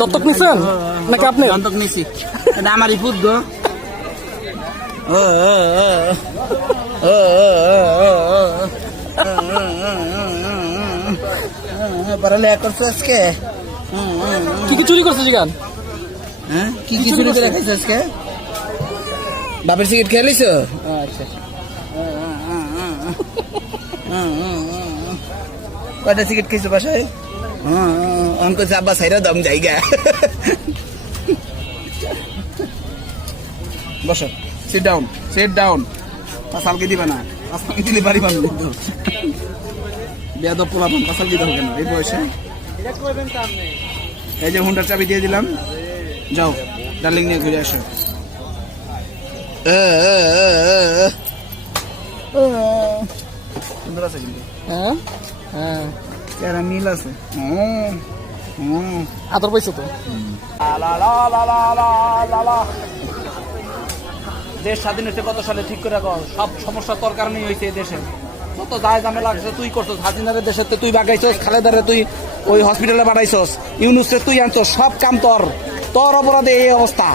দত্তক নিছেন নাকি আপনি? দত্তক নিছি, এটা আমারই পুত গো। পড়ালেখা করছো আজকে? কি কি চুরি করছে জিগান? হ্যাঁ, কি কি চুরি করে খাইছো আজকে? বাপের সিগারেট খেয়ে লিছো? আচ্ছা, কয়টা সিগারেট খেয়েছো বাসায়? অঙ্ক চাপা সাইরা দম জায়গা। বসো, সিট ডাউন, সিট ডাউন। পাশালকে দিবে না, পাশালকে দিলে বাড়ি পান কিন্তু বেয়াদব পোলাপান, পাশাল দিতে হবে না এই বয়সে। এই যে হুন্ডার চাবি দিয়ে দিলাম, যাও ডার্লিং নিয়ে ঘুরে আসো। সুন্দর আছে কিন্তু, হ্যাঁ হ্যাঁ, চেহারা মিল আছে। আদর পাইছো তো। দেশ স্বাধীন হয়েছে কত সালে ঠিক করে রাখো। সব সমস্যা তোর কারণেই হয়েছে এই দেশে। কত দায় ঝামেলা লাগছে তুই করছস। হাসিনারের দেশে তুই বাগাইছস, খালেদারে তুই ওই হসপিটালে বাড়াইছস, ইউনুসে তুই আনছস, সব কাম তোর। তোর অপরাধে এই অবস্থা।